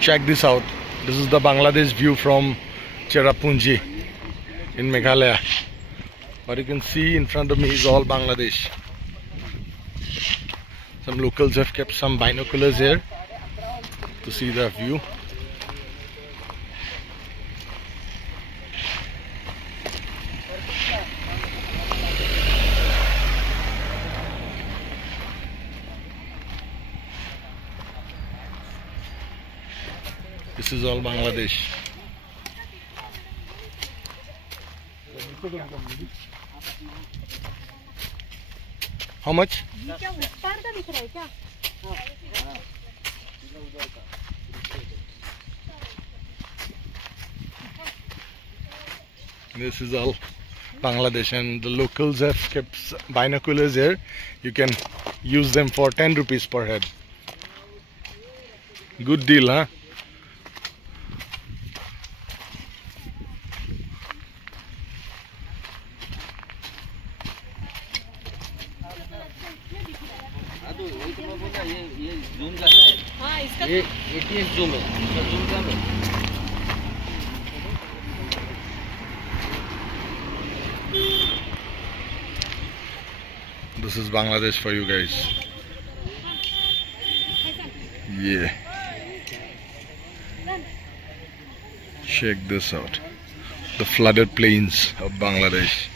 Check this out. This is the Bangladesh view from Cherrapunji in Meghalaya. What you can see in front of me is all Bangladesh. Some locals have kept some binoculars here to see the view. This is all Bangladesh. How much? This is all Bangladesh, and the locals have kept binoculars here. You can use them for 10 rupees per head. Good deal, huh? This is Bangladesh for you guys. Yeah. Check this out. The flooded plains of Bangladesh.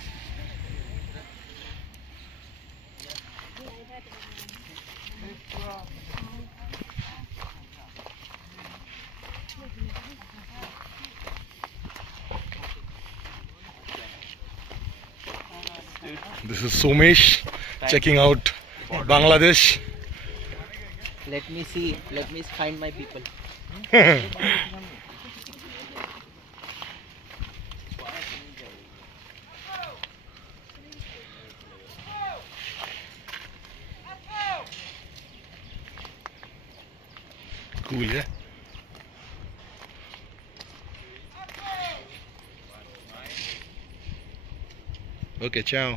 This is Somesh checking out Bangladesh. Let me see. Let me find my people. Cool, yeah? Okay, ciao.